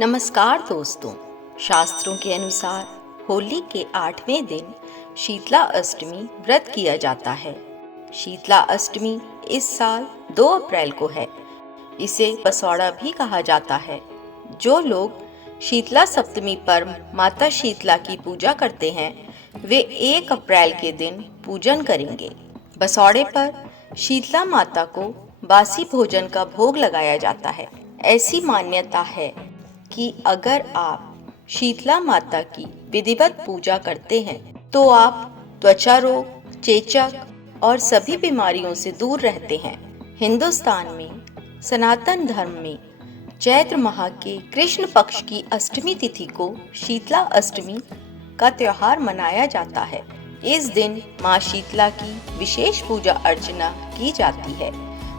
नमस्कार दोस्तों। शास्त्रों के अनुसार होली के 8वें दिन शीतला अष्टमी व्रत किया जाता है। शीतला अष्टमी इस साल 2 अप्रैल को है। इसे बसौड़ा भी कहा जाता है। जो लोग शीतला सप्तमी पर माता शीतला की पूजा करते हैं वे 1 अप्रैल के दिन पूजन करेंगे। बसौड़े पर शीतला माता को बासी भोजन का भोग लगाया जाता है। ऐसी मान्यता है कि अगर आप शीतला माता की विधिवत पूजा करते हैं तो आप त्वचा रोग, चेचक और सभी बीमारियों से दूर रहते हैं। हिंदुस्तान में सनातन धर्म में चैत्र माह के कृष्ण पक्ष की अष्टमी तिथि को शीतला अष्टमी का त्योहार मनाया जाता है। इस दिन माँ शीतला की विशेष पूजा अर्चना की जाती है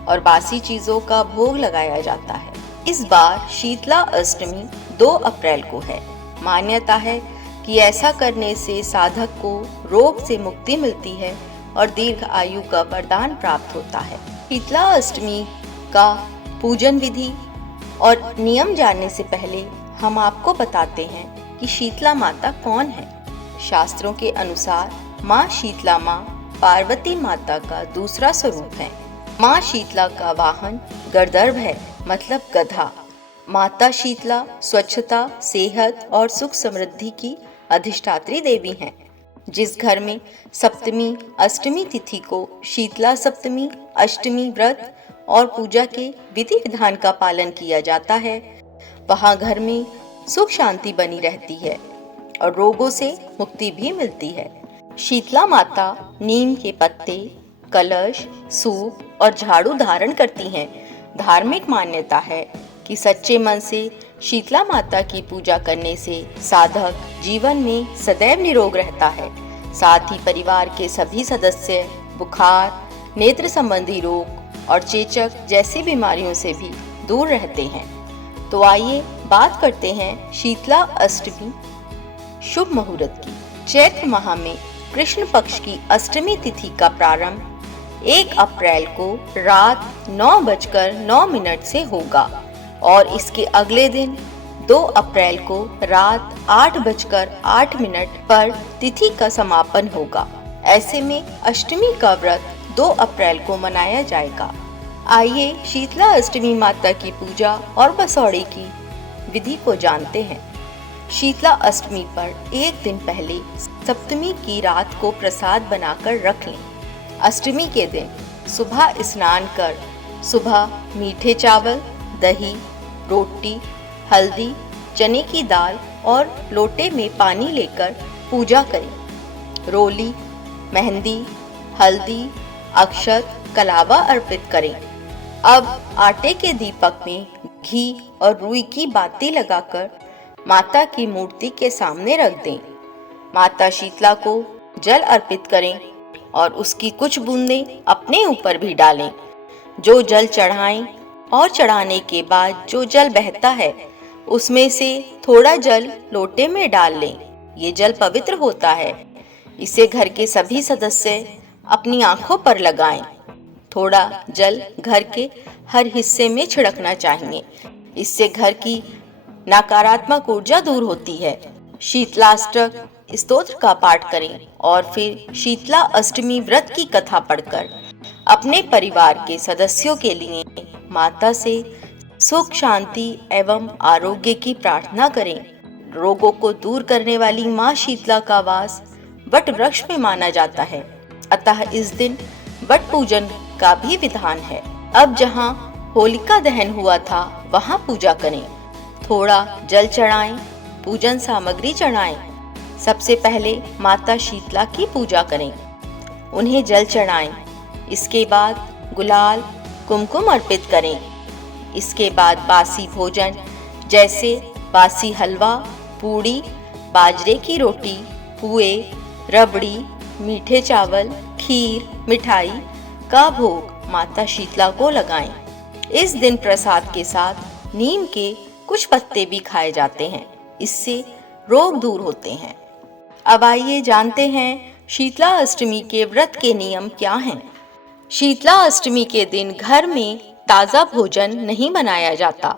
और बासी चीजों का भोग लगाया जाता है। इस बार शीतला अष्टमी 2 अप्रैल को है। मान्यता है कि ऐसा करने से साधक को रोग से मुक्ति मिलती है और दीर्घ आयु का वरदान प्राप्त होता है। शीतला अष्टमी का पूजन विधि और नियम जानने से पहले हम आपको बताते हैं कि शीतला माता कौन है। शास्त्रों के अनुसार माँ शीतला माँ पार्वती माता का दूसरा स्वरूप है। माँ शीतला का वाहन गंधर्व है, मतलब गधा। माता शीतला स्वच्छता, सेहत और सुख समृद्धि की अधिष्ठात्री देवी हैं। जिस घर में सप्तमी अष्टमी तिथि को शीतला सप्तमी अष्टमी व्रत और पूजा के विधि विधान का पालन किया जाता है, वहाँ घर में सुख शांति बनी रहती है और रोगों से मुक्ति भी मिलती है। शीतला माता नीम के पत्ते, कलश, सूप और झाड़ू धारण करती हैं। धार्मिक मान्यता है कि सच्चे मन से शीतला माता की पूजा करने से साधक जीवन में सदैव निरोग रहता है। साथ ही परिवार के सभी सदस्य बुखार, नेत्र संबंधी रोग और चेचक जैसी बीमारियों से भी दूर रहते हैं। तो आइए बात करते हैं शीतला अष्टमी शुभ मुहूर्त की। चैत्र माह में कृष्ण पक्ष की अष्टमी तिथि का प्रारंभ 1 अप्रैल को रात 9:09 से होगा और इसके अगले दिन 2 अप्रैल को रात 8:08 पर तिथि का समापन होगा। ऐसे में अष्टमी का व्रत 2 अप्रैल को मनाया जाएगा। आइए शीतला अष्टमी माता की पूजा और बसौड़े की विधि को जानते हैं। शीतला अष्टमी पर एक दिन पहले सप्तमी की रात को प्रसाद बनाकर रख लें। अष्टमी के दिन सुबह स्नान कर सुबह मीठे चावल, दही, रोटी, हल्दी, चने की दाल और लोटे में पानी लेकर पूजा करें। रोली, मेहंदी, हल्दी, अक्षत, कलावा अर्पित करें। अब आटे के दीपक में घी और रुई की बाती लगाकर माता की मूर्ति के सामने रख दें। माता शीतला को जल अर्पित करें और उसकी कुछ बूंदें अपने ऊपर भी डालें। जो जल चढ़ाएं और चढ़ाने के बाद जो जल बहता है उसमें से थोड़ा जल लोटे में डाल लें। ये जल पवित्र होता है। इसे घर के सभी सदस्य अपनी आंखों पर लगाएं। थोड़ा जल घर के हर हिस्से में छिड़कना चाहिए। इससे घर की नकारात्मक ऊर्जा दूर होती है। शीतलाष्टक स्तोत्र का पाठ करें और फिर शीतला अष्टमी व्रत की कथा पढ़कर अपने परिवार के सदस्यों के लिए माता से सुख शांति एवं आरोग्य की प्रार्थना करें। रोगों को दूर करने वाली माँ शीतला का वास वट वृक्ष में माना जाता है, अतः इस दिन वट पूजन का भी विधान है। अब जहाँ होलिका दहन हुआ था वहाँ पूजा करें। थोड़ा जल चढ़ाएं, पूजन सामग्री चढ़ाएं। सबसे पहले माता शीतला की पूजा करें, उन्हें जल चढ़ाएं। इसके बाद गुलाल, कुमकुम अर्पित करें। इसके बाद बासी भोजन जैसे बासी हलवा, पूड़ी, बाजरे की रोटी, पुए, रबड़ी, मीठे चावल, खीर, मिठाई का भोग माता शीतला को लगाएं। इस दिन प्रसाद के साथ नीम के कुछ पत्ते भी खाए जाते हैं। इससे रोग दूर होते हैं। अब आइए जानते हैं शीतला अष्टमी के व्रत के नियम क्या हैं। शीतला अष्टमी के दिन घर में ताज़ा भोजन नहीं बनाया जाता।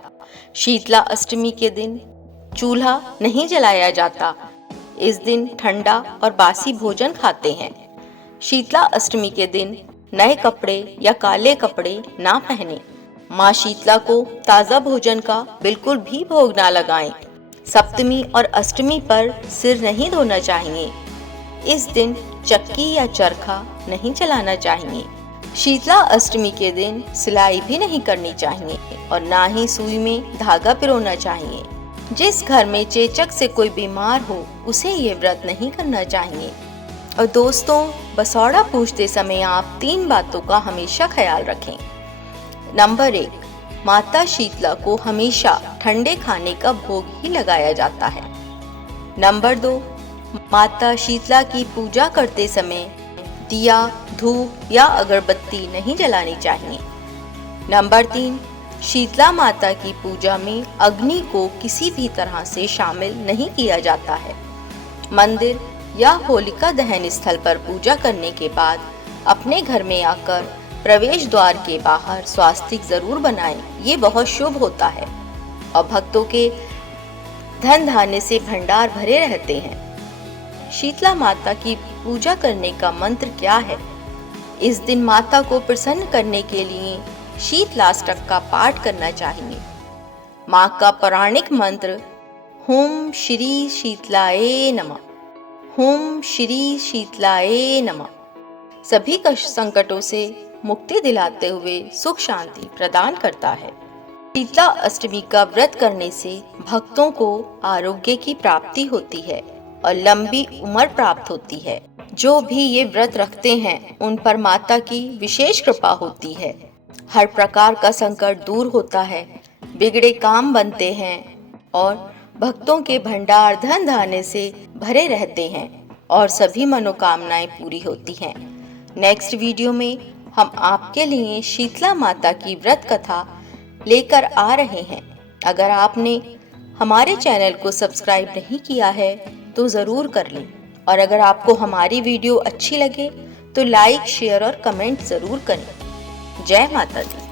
शीतला अष्टमी के दिन चूल्हा नहीं जलाया जाता। इस दिन ठंडा और बासी भोजन खाते हैं। शीतला अष्टमी के दिन नए कपड़े या काले कपड़े ना पहने। माँ शीतला को ताज़ा भोजन का बिल्कुल भी भोग ना लगाएं। सप्तमी और अष्टमी पर सिर नहीं धोना चाहिए। इस दिन चक्की या चरखा नहीं चलाना चाहिए। शीतला अष्टमी के दिन सिलाई भी नहीं करनी चाहिए और ना ही सुई में धागा पिरोना चाहिए। जिस घर में चेचक से कोई बीमार हो उसे ये व्रत नहीं करना चाहिए। और दोस्तों, बसौड़ा पूजते समय आप 3 बातों का हमेशा ख्याल रखें। नंबर 1, माता शीतला को हमेशा ठंडे खाने का भोग ही लगाया जाता है। नंबर 2, माता शीतला की पूजा करते समय दिया, धूप या अगरबत्ती नहीं जलानी चाहिए। नंबर 3, शीतला माता की पूजा में अग्नि को किसी भी तरह से शामिल नहीं किया जाता है। मंदिर या होलिका दहन स्थल पर पूजा करने के बाद अपने घर में आकर प्रवेश द्वार के बाहर स्वास्तिक जरूर बनाएं। ये बहुत शुभ होता है और भक्तों के धन धान्य से भंडार भरे रहते हैं। शीतला माता की पूजा करने का मंत्र क्या है? इस दिन माता को प्रसन्न करने के लिए शीतलाष्टक का पाठ करना चाहिए। माँ का पौराणिक मंत्र हुम श्री शीतलाय नमः, हुम श्री शीतलाय नमः सभी कष्ट संकटों से मुक्ति दिलाते हुए सुख शांति प्रदान करता है। शीतला अष्टमी का व्रत करने से भक्तों को आरोग्य की प्राप्ति होती है और लंबी उम्र प्राप्त होती है। जो भी ये व्रत रखते हैं उन पर माता की विशेष कृपा होती है। हर प्रकार का संकट दूर होता है, बिगड़े काम बनते हैं और भक्तों के भंडार धन धान्य से भरे रहते हैं और सभी मनोकामनाएं पूरी होती हैं। नेक्स्ट वीडियो में हम आपके लिए शीतला माता की व्रत कथा लेकर आ रहे हैं। अगर आपने हमारे चैनल को सब्सक्राइब नहीं किया है तो ज़रूर कर लें और अगर आपको हमारी वीडियो अच्छी लगे तो लाइक, शेयर और कमेंट ज़रूर करें। जय माता दी।